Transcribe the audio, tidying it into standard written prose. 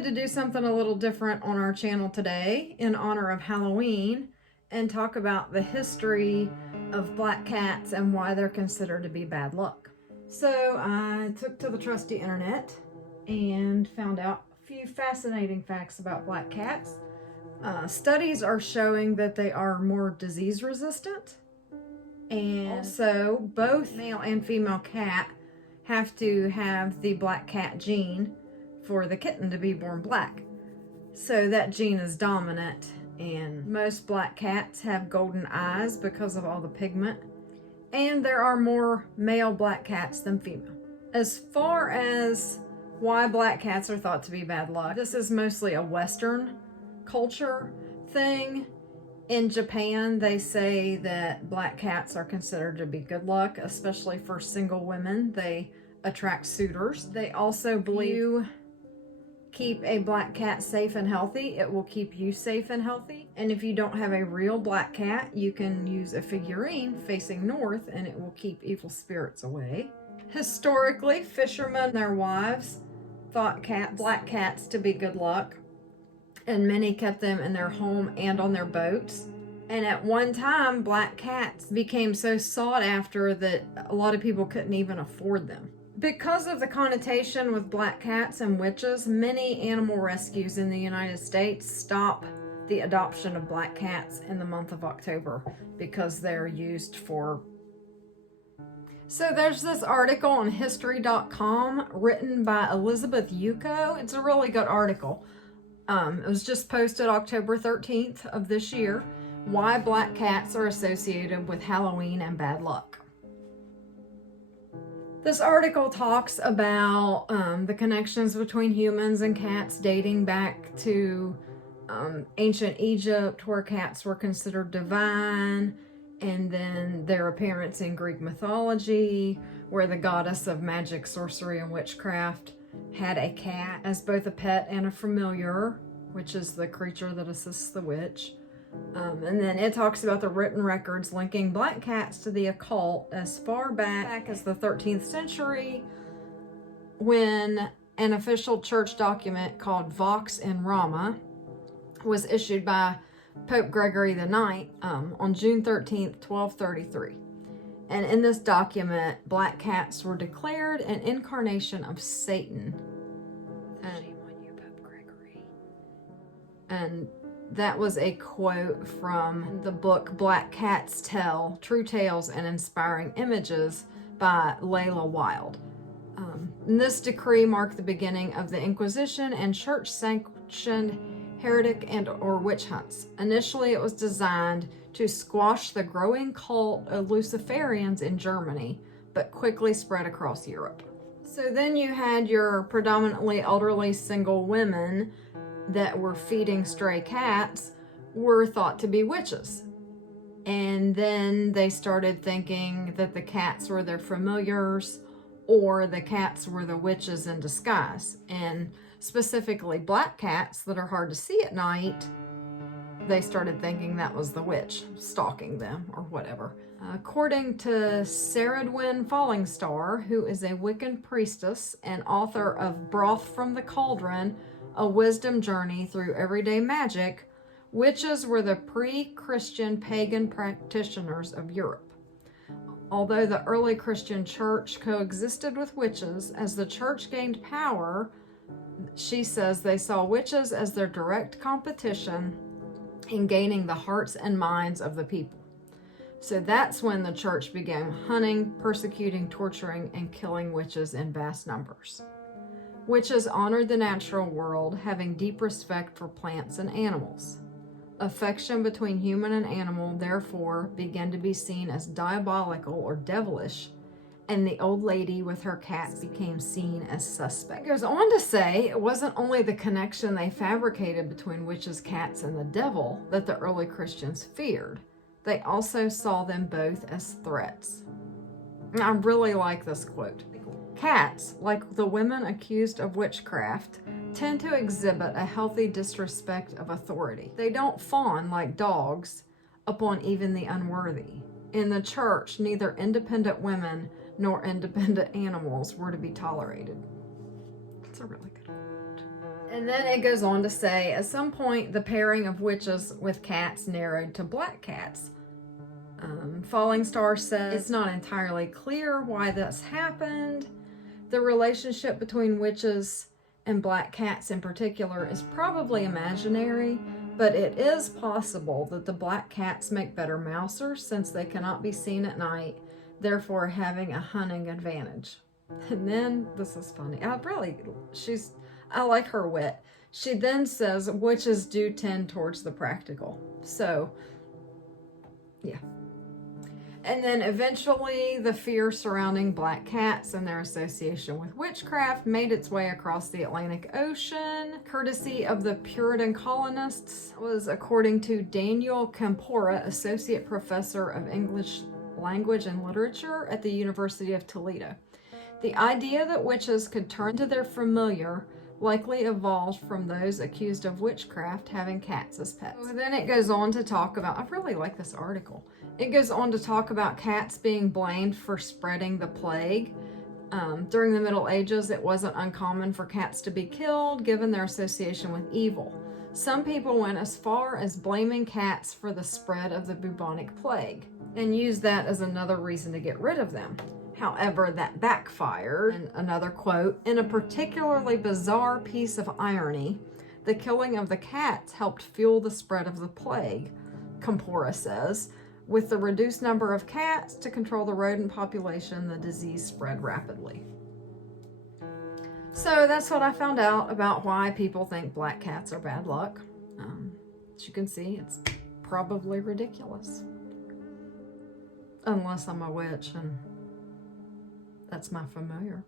decided to do something a little different on our channel today in honor of Halloween and talk about the history of black cats and why they're considered to be bad luck. So I took to the trusty internet and found out a few fascinating facts about black cats. Studies are showing that they are more disease resistant, and also both male and female cat have to have the black cat gene for the kitten to be born black. So that gene is dominant, and most black cats have golden eyes because of all the pigment, and there are more male black cats than female. As far as why black cats are thought to be bad luck, this is mostly a Western culture thing. In Japan, they say that black cats are considered to be good luck, especially for single women. They attract suitors. They also believe you keep a black cat safe and healthy, it will keep you safe and healthy. And if you don't have a real black cat, you can use a figurine facing north and it will keep evil spirits away. Historically, fishermen and their wives thought black cats to be good luck, and many kept them in their home and on their boats. And at one time, black cats became so sought after that a lot of people couldn't even afford them. Because of the connotation with black cats and witches, many animal rescues in the United States stop the adoption of black cats in the month of October because they're used for... So there's this article on history.com written by Elizabeth Yuko. It's a really good article. It was just posted October 13th of this year. Why black cats are associated with Halloween and bad luck. This article talks about the connections between humans and cats dating back to ancient Egypt, where cats were considered divine, and then their appearance in Greek mythology, where the goddess of magic, sorcery, and witchcraft had a cat as both a pet and a familiar, which is the creature that assists the witch. And then it talks about the written records linking black cats to the occult as far back as the 13th century, when an official church document called Vox in Rama was issued by Pope Gregory IX on June 13th, 1233. And in this document, black cats were declared an incarnation of Satan. Shame on you, Pope Gregory. And that was a quote from the book Black Cats Tell, True Tales and Inspiring Images by Layla Wild. And this decree marked the beginning of the Inquisition and church-sanctioned heretic and or witch hunts. Initially, it was designed to squash the growing cult of Luciferians in Germany, but quickly spread across Europe. So then you had your predominantly elderly single women that were feeding stray cats were thought to be witches. And then they started thinking that the cats were their familiars or the cats were the witches in disguise. And specifically black cats that are hard to see at night, they started thinking that was the witch stalking them or whatever. According to Saradwin Fallingstar, who is a Wiccan priestess and author of Broth from the Cauldron, A Wisdom Journey Through Everyday Magic, witches were the pre-Christian pagan practitioners of Europe. Although the early Christian church coexisted with witches, as the church gained power, she says they saw witches as their direct competition in gaining the hearts and minds of the people. So that's when the church began hunting, persecuting, torturing, and killing witches in vast numbers. Witches honored the natural world, having deep respect for plants and animals. Affection between human and animal, therefore, began to be seen as diabolical or devilish, and the old lady with her cats became seen as suspect. It goes on to say it wasn't only the connection they fabricated between witches, cats, and the devil that the early Christians feared. They also saw them both as threats. And I really like this quote. Cats, like the women accused of witchcraft, tend to exhibit a healthy disrespect of authority. They don't fawn like dogs upon even the unworthy. In the church, neither independent women nor independent animals were to be tolerated. That's a really good quote. And then it goes on to say, at some point, the pairing of witches with cats narrowed to black cats. Falling Star says it's not entirely clear why this happened. The relationship between witches and black cats in particular is probably imaginary, but it is possible that the black cats make better mousers since they cannot be seen at night, therefore having a hunting advantage. And then, this is funny, I like her wit. She then says witches do tend towards the practical. So, yeah. And then eventually the fear surrounding black cats and their association with witchcraft made its way across the Atlantic Ocean, courtesy of the Puritan colonists. It was according to Daniel Campora, Associate Professor of English Language and Literature at the University of Toledo. The idea that witches could turn to their familiar likely evolved from those accused of witchcraft having cats as pets. So then it goes on to talk about, I really like this article. It goes on to talk about cats being blamed for spreading the plague. During the Middle Ages, it wasn't uncommon for cats to be killed given their association with evil. Some people went as far as blaming cats for the spread of the bubonic plague and used that as another reason to get rid of them. However, that backfired. And another quote, in a particularly bizarre piece of irony, the killing of the cats helped fuel the spread of the plague, Campora says. With the reduced number of cats to control the rodent population, the disease spread rapidly. So that's what I found out about why people think black cats are bad luck. As you can see, it's probably ridiculous. Unless I'm a witch and that's my familiar.